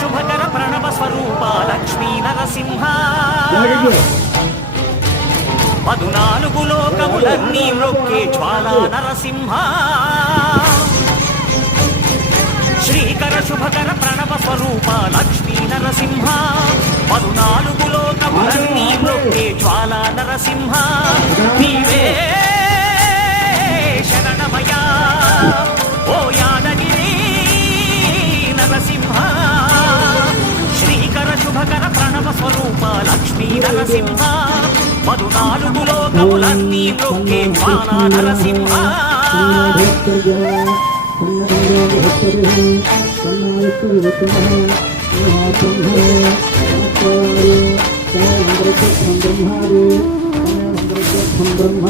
శుభకర ప్రణవ స్వరూప లక్ష్మీ నరసింహ 14 లోకములన్నీ మ్రొక్కే జ్వాలా నరసింహ శ్రీకర శుభకర ప్రణవ స్వరూప లక్ష్మీ నరసింహ 14 లోకములన్నీ మ్రొక్కే జ్వాలా నరసింహ నీవే శరణమయ్యా ఓ యాదగిరి నరసింహ శ్రీకర శుభకర ప్రణవ స్వరూప లక్ష్మీ నరసింహ 14 లోకములన్నీ మ్రొక్కే జ్వాలా నరసింహ బ్రహ్మ